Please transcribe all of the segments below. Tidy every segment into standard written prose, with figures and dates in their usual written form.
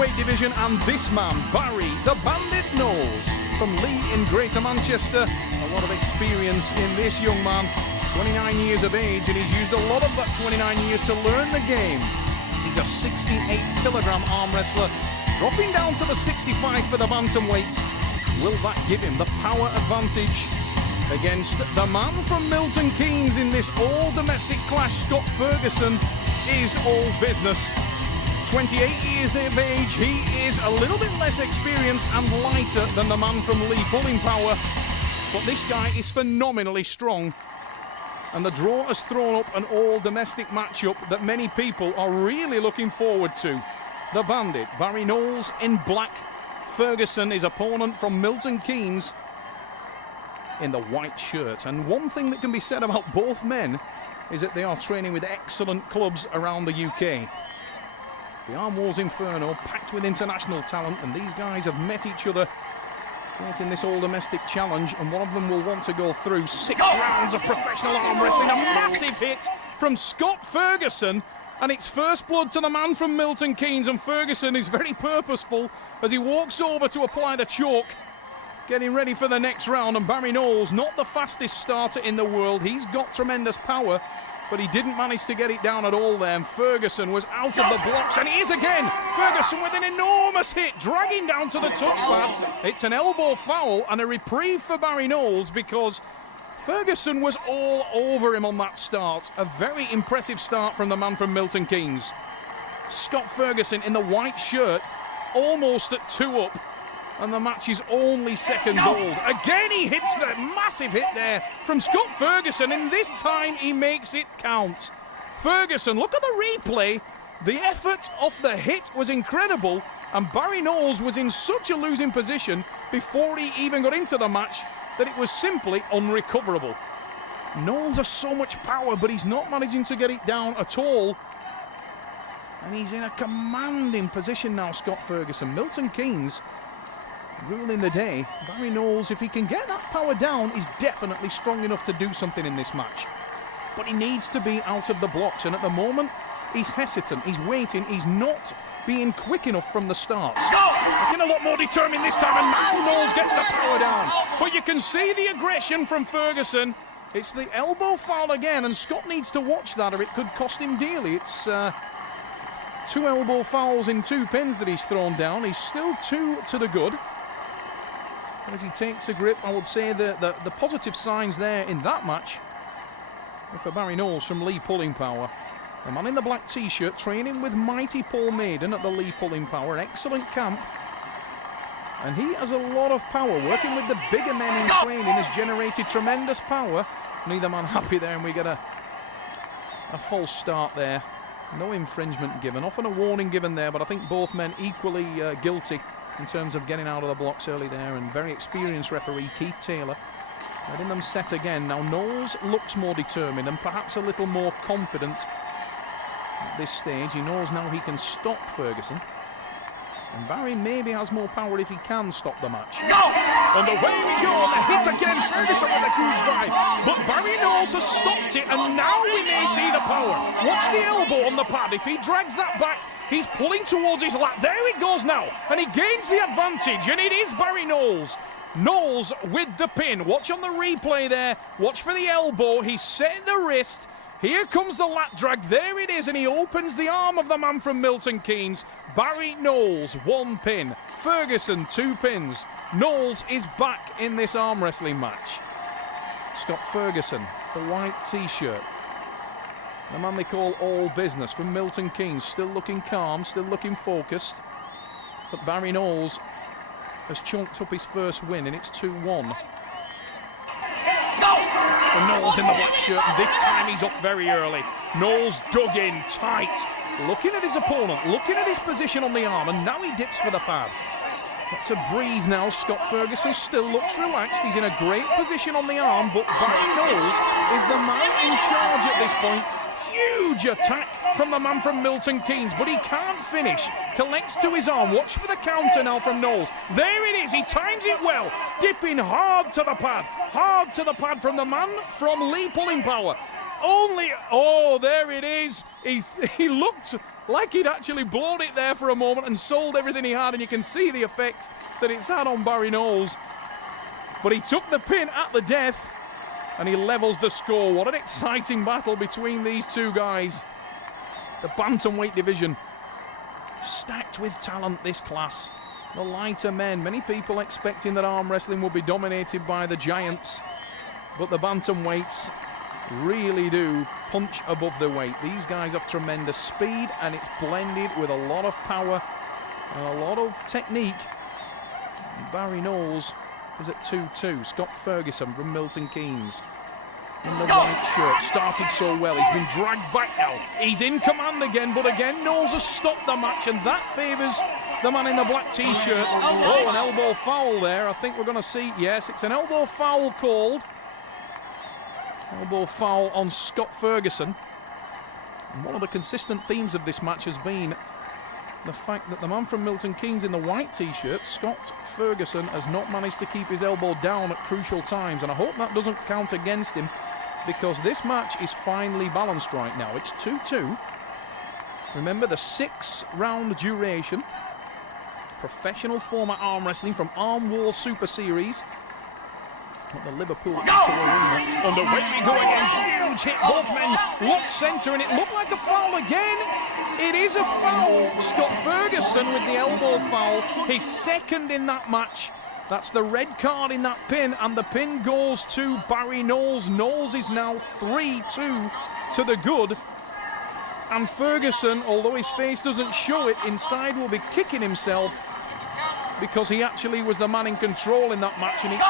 bantamweight division, and this man, Barry the Bandit Knowles, from Leigh in Greater Manchester. A lot of experience in this young man, 29 years of age, and he's used a lot of that 29 years to learn the game. He's a 68-kilogram arm wrestler, dropping down to the 65 for the bantamweights. Will that give him the power advantage against the man from Milton Keynes in this all-domestic clash? Scott Fergusson is all business. 28 years of age, he is a little bit less experienced and lighter than the man from Leigh pulling power, but this guy is phenomenally strong, and the draw has thrown up an all-domestic matchup that many people are really looking forward to. The Bandit, Barry Knowles in black, Fergusson, his opponent from Milton Keynes, in the white shirt. And one thing that can be said about both men is that they are training with excellent clubs around the UK. The Arm Wars Inferno, packed with international talent, and these guys have met each other in this all-domestic challenge, and one of them will want to go through 6 rounds of professional arm wrestling. A massive hit from Scott Fergusson, and it's first blood to the man from Milton Keynes, and Fergusson is very purposeful as he walks over to apply the choke, getting ready for the next round. And Barry Knowles, not the fastest starter in the world, he's got tremendous power, but he didn't manage to get it down at all there, and Fergusson was out of the blocks, and he is again. Fergusson with an enormous hit, dragging down to the touchpad. It's an elbow foul and a reprieve for Barry Knowles, because Fergusson was all over him on that start. A very impressive start from the man from Milton Keynes. Scott Fergusson in the white shirt, almost at 2 up. And the match is only seconds old. Again, he hits the massive hit there from Scott Fergusson, and this time he makes it count. Fergusson, look at the replay. The effort off the hit was incredible, and Barry Knowles was in such a losing position before he even got into the match that it was simply unrecoverable. Knowles has so much power, but he's not managing to get it down at all. And he's in a commanding position now, Scott Fergusson. Milton Keynes ruling the day. Barry Knowles, if he can get that power down, is definitely strong enough to do something in this match. But he needs to be out of the blocks, and at the moment, he's hesitant, he's waiting, he's not being quick enough from the start. Looking a lot more determined this time, and now Knowles gets the power down. But you can see the aggression from Fergusson. It's the elbow foul again, and Scott needs to watch that, or it could cost him dearly. It's 2 elbow fouls in 2 pins that he's thrown down. He's still 2 to the good. As he takes a grip, I would say the positive signs there in that match are for Barry Knowles from Leigh pulling power. The man in the black t-shirt training with mighty Paul Maiden at the Leigh pulling power. Excellent camp. And he has a lot of power. Working with the bigger men in training has generated tremendous power. Neither man happy there, and we get a false start there. No infringement given. Often a warning given there, but I think both men equally guilty in terms of getting out of the blocks early there, and very experienced referee Keith Taylor letting them set again. Now Knowles looks more determined and perhaps a little more confident at this stage. He knows now he can stop Fergusson, and Barry maybe has more power if he can stop the match. And away we go, and the hit again, Fergusson with a huge drive, but Barry Knowles has stopped it, and now we may see the power. Watch the elbow on the pad. If he drags that back, he's pulling towards his lap. There it goes now, and he gains the advantage, and it is Barry Knowles. Knowles with the pin. Watch on the replay there. Watch for the elbow. He's setting the wrist. Here comes the lat drag. There it is, and he opens the arm of the man from Milton Keynes. Barry Knowles, 1 pin. Fergusson, 2 pins. Knowles is back in this arm wrestling match. Scott Fergusson, the white t-shirt. The man they call all business from Milton Keynes, still looking calm, still looking focused. But Barry Knowles has chunked up his first win, and it's 2-1. And Knowles in the black shirt, and this time he's off very early. Knowles dug in tight, looking at his opponent, looking at his position on the arm, and now he dips for the pad. Got to breathe now. Scott Fergusson still looks relaxed. He's in a great position on the arm, but Barry Knowles is the man in charge at this point. Huge attack from the man from Milton Keynes, but he can't finish. Collects to his arm. Watch for the counter now from Knowles. There it is. He times it well. Dipping hard to the pad. Hard to the pad from the man from Leigh pulling power. Oh, there it is. He looked like he'd actually blown it there for a moment and sold everything he had, and you can see the effect that it's had on Barry Knowles. But he took the pin at the death, and he levels the score. What an exciting battle between these two guys. The bantamweight division, stacked with talent, this class. The lighter men, many people expecting that arm wrestling will be dominated by the giants, but the bantamweights really do punch above their weight. These guys have tremendous speed, and it's blended with a lot of power and a lot of technique. Barry Knowles is at 2-2. Scott Fergusson from Milton Keynes in the white shirt started so well. He's been dragged back now. He's in command again, but again Knowles has stopped the match, and that favours the man in the black t-shirt. Oh, an elbow foul there. I think we're going to see, yes, it's an elbow foul called. Elbow foul on Scott Fergusson. And one of the consistent themes of this match has been the fact that the man from Milton Keynes in the white t-shirt, Scott Fergusson, has not managed to keep his elbow down at crucial times, and I hope that doesn't count against him, because this match is finely balanced right now. It's 2-2. Remember, the 6-round duration. Professional format arm wrestling from Arm War Super Series at the Liverpool Arena. Underway we go again. Huge hit. Both men lock centre, and it looked like a foul again. It is a foul. Scott Fergusson with the elbow foul. His second in that match. That's the red card in that pin, and the pin goes to Barry Knowles. Knowles is now 3-2 to the good. And Fergusson, although his face doesn't show it, inside will be kicking himself, because he actually was the man in control in that match, and it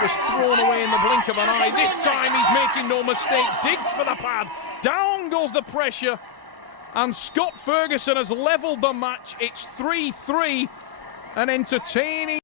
was thrown away in the blink of an eye. This time he's making no mistake. Digs for the pad. Down goes the pressure. And Scott Fergusson has levelled the match. It's 3-3. An entertaining